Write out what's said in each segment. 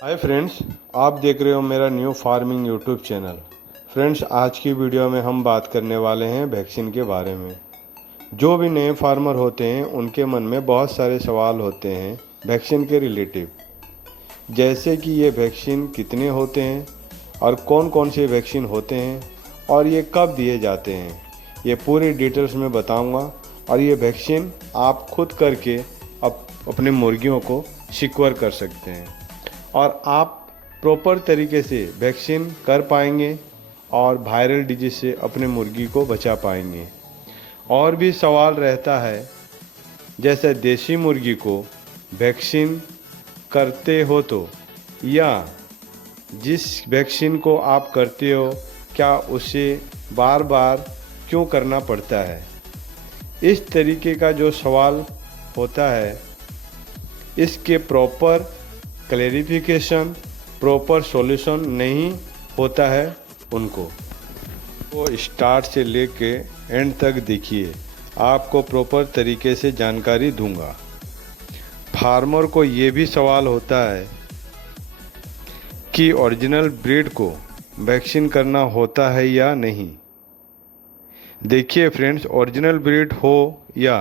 Hi friends, आप देख रहे हो मेरा new farming YouTube channel. Friends, आज की वीडियो में हम बात करने वाले हैं वैक्सीन के बारे में। जो भी नए फार्मर होते हैं उनके मन में बहुत सारे सवाल होते हैं वैक्सीन के रिलेटिव, जैसे कि ये वैक्सीन कितने होते हैं और कौन कौन से वैक्सीन होते हैं और ये कब दिए जाते हैं। ये पूरी डिटेल्स में बताऊंगा और ये वैक्सीन आप खुद करके अपने मुर्गियों को सिक्योर कर सकते हैं और आप प्रॉपर तरीके से वैक्सीन कर पाएंगे और वायरल डिजीज से अपने मुर्गी को बचा पाएंगे। और भी सवाल रहता है, जैसे देसी मुर्गी को वैक्सीन करते हो तो, या जिस वैक्सीन को आप करते हो क्या उसे बार बार क्यों करना पड़ता है। इस तरीके का जो सवाल होता है, इसके प्रॉपर क्लैरिफिकेशन, प्रॉपर सॉल्यूशन नहीं होता है उनको। वो स्टार्ट से लेके एंड तक देखिए, आपको प्रॉपर तरीके से जानकारी दूंगा। फार्मर को ये भी सवाल होता है कि ओरिजिनल ब्रीड को वैक्सीन करना होता है या नहीं। देखिए फ्रेंड्स, ओरिजिनल ब्रीड हो या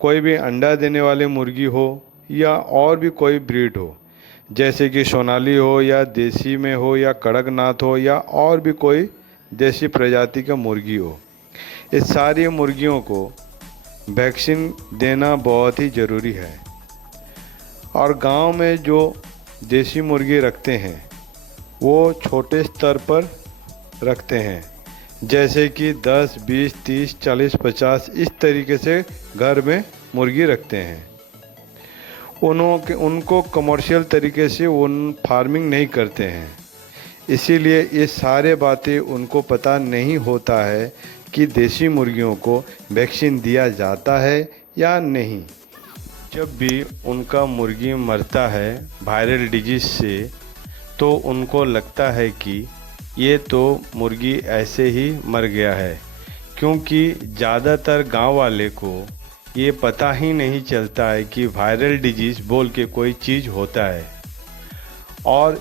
कोई भी अंडा देने वाले मुर्गी हो या और भी कोई ब्रीड हो, जैसे कि सोनाली हो या देसी में हो या कड़कनाथ हो या और भी कोई देसी प्रजाति का मुर्गी हो, इस सारी मुर्गियों को वैक्सीन देना बहुत ही ज़रूरी है। और गांव में जो देसी मुर्गी रखते हैं वो छोटे स्तर पर रखते हैं, जैसे कि 10, 20, 30, 40, 50 इस तरीके से घर में मुर्गी रखते हैं। उनको कमर्शियल तरीके से उन फार्मिंग नहीं करते हैं, इसीलिए ये सारे बातें उनको पता नहीं होता है कि देसी मुर्गियों को वैक्सीन दिया जाता है या नहीं। जब भी उनका मुर्गी मरता है वायरल डिजीज से, तो उनको लगता है कि ये तो मुर्गी ऐसे ही मर गया है, क्योंकि ज़्यादातर गांव वाले को ये पता ही नहीं चलता है कि वायरल डिजीज़ बोल के कोई चीज़ होता है। और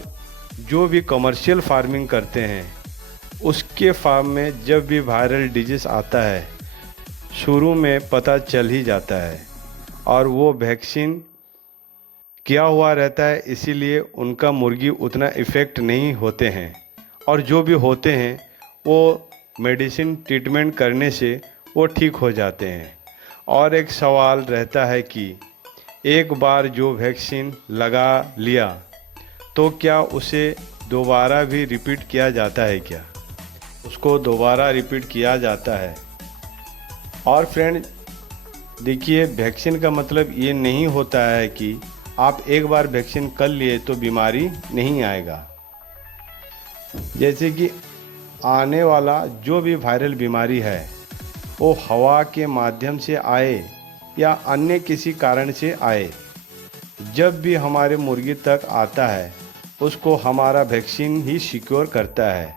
जो भी कमर्शियल फार्मिंग करते हैं उसके फार्म में जब भी वायरल डिजीज़ आता है, शुरू में पता चल ही जाता है और वो वैक्सीन किया हुआ रहता है, इसीलिए उनका मुर्गी उतना इफ़ेक्ट नहीं होते हैं। और जो भी होते हैं वो मेडिसिन ट्रीटमेंट करने से वो ठीक हो जाते हैं। और एक सवाल रहता है कि एक बार जो वैक्सीन लगा लिया तो क्या उसे दोबारा भी रिपीट किया जाता है क्या? उसको दोबारा रिपीट किया जाता है। और फ्रेंड देखिए, वैक्सीन का मतलब ये नहीं होता है कि आप एक बार वैक्सीन कर लिए तो बीमारी नहीं आएगा। जैसे कि आने वाला जो भी वायरल बीमारी है वो हवा के माध्यम से आए या अन्य किसी कारण से आए, जब भी हमारे मुर्गी तक आता है उसको हमारा वैक्सीन ही सिक्योर करता है।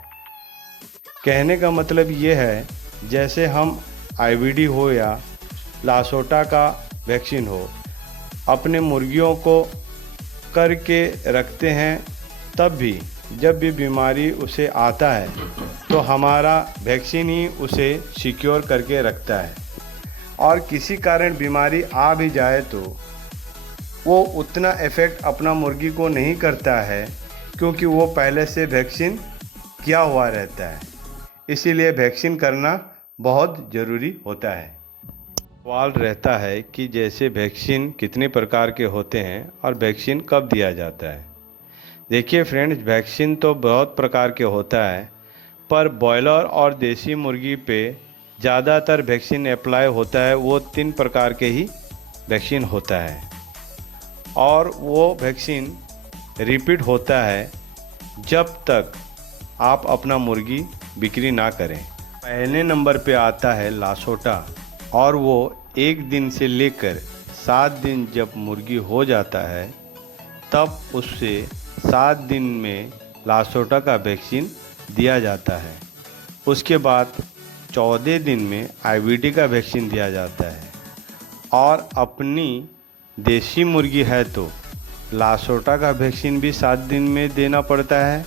कहने का मतलब ये है, जैसे हम आईवीडी हो या लासोटा का वैक्सीन हो, अपने मुर्गियों को करके रखते हैं, तब भी जब भी बीमारी उसे आता है तो हमारा वैक्सीन ही उसे सिक्योर करके रखता है। और किसी कारण बीमारी आ भी जाए तो वो उतना इफ़ेक्ट अपना मुर्गी को नहीं करता है, क्योंकि वो पहले से वैक्सीन किया हुआ रहता है। इसीलिए वैक्सीन करना बहुत ज़रूरी होता है। सवाल रहता है कि जैसे वैक्सीन कितने प्रकार के होते हैं और वैक्सीन कब दिया जाता है। देखिए फ्रेंड्स, वैक्सीन तो बहुत प्रकार के होता है, पर बॉयलर और देसी मुर्गी पे ज़्यादातर वैक्सीन अप्लाई होता है। वो 3 प्रकार के ही वैक्सीन होता है और वो वैक्सीन रिपीट होता है जब तक आप अपना मुर्गी बिक्री ना करें। पहले नंबर पे आता है लासोटा, और वो 1 दिन से लेकर 7 दिन जब मुर्गी हो जाता है तब उससे 7 दिन में लासोटा का वैक्सीन दिया जाता है। उसके बाद 14 दिन में आईवीडी का वैक्सीन दिया जाता है। और अपनी देसी मुर्गी है तो लासोटा का वैक्सीन भी 7 दिन में देना पड़ता है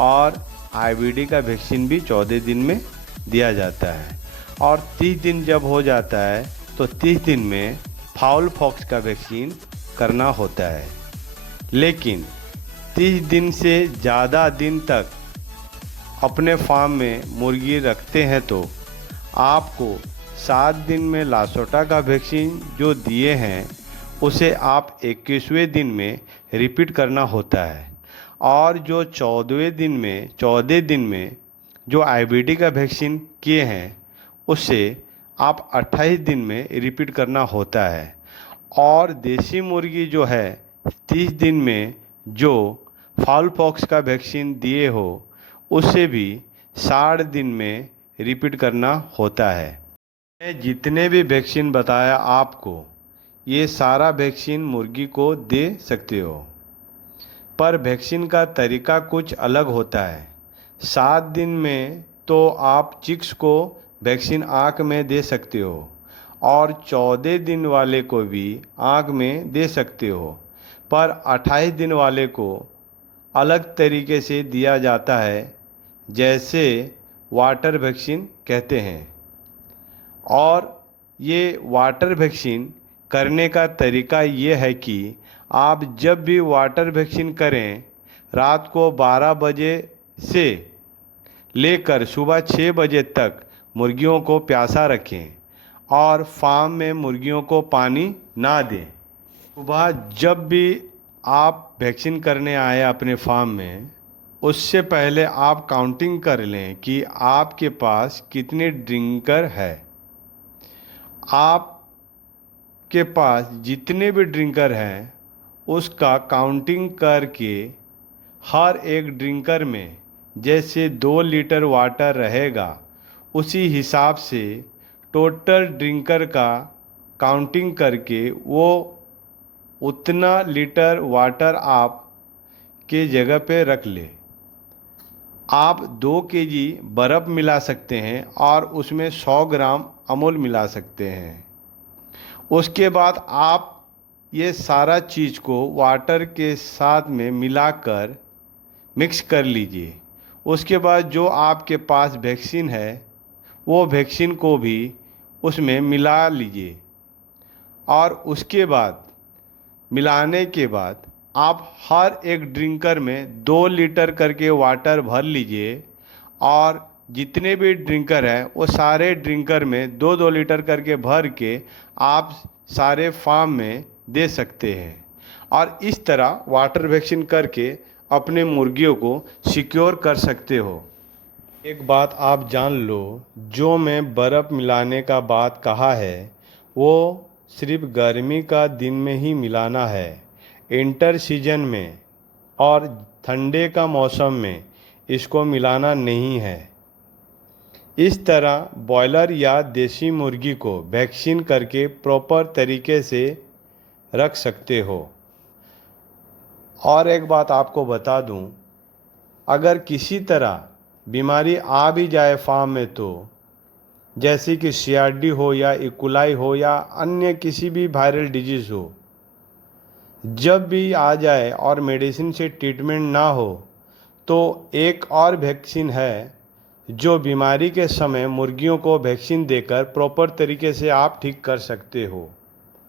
और आईबीडी का वैक्सीन भी 14 दिन में दिया जाता है। और 30 दिन जब हो जाता है तो 30 दिन में फाउल पॉक्स का वैक्सीन करना होता है। लेकिन 30 दिन से ज़्यादा दिन तक अपने फार्म में मुर्गी रखते हैं तो आपको 7 दिन में लासोटा का वैक्सीन जो दिए हैं उसे आप 21वें दिन में रिपीट करना होता है, और जो 14 दिन में जो आईबीडी का वैक्सीन किए हैं उसे आप 28 दिन में रिपीट करना होता है। और देसी मुर्गी जो है 30 दिन में जो फाउल पॉक्स का वैक्सीन दिए हो उसे भी 60 दिन में रिपीट करना होता है। मैं जितने भी वैक्सीन बताया आपको, ये सारा वैक्सीन मुर्गी को दे सकते हो, पर वैक्सीन का तरीका कुछ अलग होता है। 7 दिन में तो आप चिक्स को वैक्सीन आँख में दे सकते हो और 14 दिन वाले को भी आँख में दे सकते हो, पर 28 दिन वाले को अलग तरीके से दिया जाता है, जैसे वाटर वैक्सीन कहते हैं। और ये वाटर वैक्सीन करने का तरीका ये है कि आप जब भी वाटर वैक्सीन करें, रात को 12 बजे से लेकर सुबह 6 बजे तक मुर्गियों को प्यासा रखें और फार्म में मुर्गियों को पानी ना दें। सुबह जब भी आप वैक्सीन करने आए अपने फार्म में, उससे पहले आप काउंटिंग कर लें कि आपके पास कितने ड्रिंकर है। आपके पास जितने भी ड्रिंकर हैं उसका काउंटिंग करके हर एक ड्रिंकर में जैसे 2 लीटर वाटर रहेगा, उसी हिसाब से टोटल ड्रिंकर का काउंटिंग करके वो उतना लीटर वाटर आप के जगह पे रख ले। आप 2 केजी बर्फ़ मिला सकते हैं और उसमें 100 ग्राम अमूल मिला सकते हैं। उसके बाद आप ये सारा चीज़ को वाटर के साथ में मिलाकर मिक्स कर लीजिए। उसके बाद जो आपके पास वैक्सीन है वो वैक्सीन को भी उसमें मिला लीजिए, और उसके बाद मिलाने के बाद आप हर एक ड्रिंकर में 2 लीटर करके वाटर भर लीजिए, और जितने भी ड्रिंकर हैं वो सारे ड्रिंकर में 2-2 लीटर करके भर के आप सारे फार्म में दे सकते हैं। और इस तरह वाटर वैक्सीन करके अपने मुर्गियों को सिक्योर कर सकते हो। एक बात आप जान लो, जो मैं बर्फ़ मिलाने का बात कहा है वो सिर्फ गर्मी का दिन में ही मिलाना है। इंटर सीजन में और ठंडे का मौसम में इसको मिलाना नहीं है। इस तरह बॉयलर या देसी मुर्गी को वैक्सीन करके प्रॉपर तरीके से रख सकते हो। और एक बात आपको बता दूं, अगर किसी तरह बीमारी आ भी जाए फार्म में, तो जैसे कि CRD हो या इकोलाई हो या अन्य किसी भी वायरल डिजीज़ हो, जब भी आ जाए और मेडिसिन से ट्रीटमेंट ना हो तो एक और वैक्सीन है जो बीमारी के समय मुर्गियों को वैक्सीन देकर प्रॉपर तरीके से आप ठीक कर सकते हो।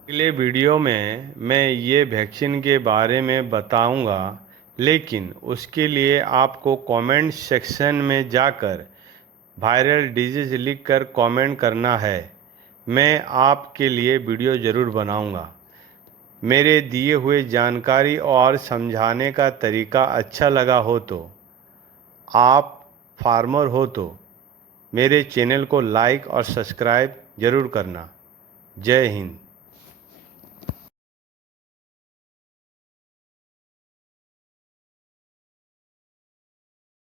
अगले वीडियो में मैं ये वैक्सीन के बारे में बताऊंगा, लेकिन उसके लिए आपको कमेंट सेक्शन में जाकर वायरल डिजीज़ लिख कर कमेंट करना है। मैं आपके लिए वीडियो ज़रूर बनाऊंगा। मेरे दिए हुए जानकारी और समझाने का तरीका अच्छा लगा हो तो, आप फार्मर हो तो मेरे चैनल को लाइक और सब्सक्राइब ज़रूर करना। जय हिंद।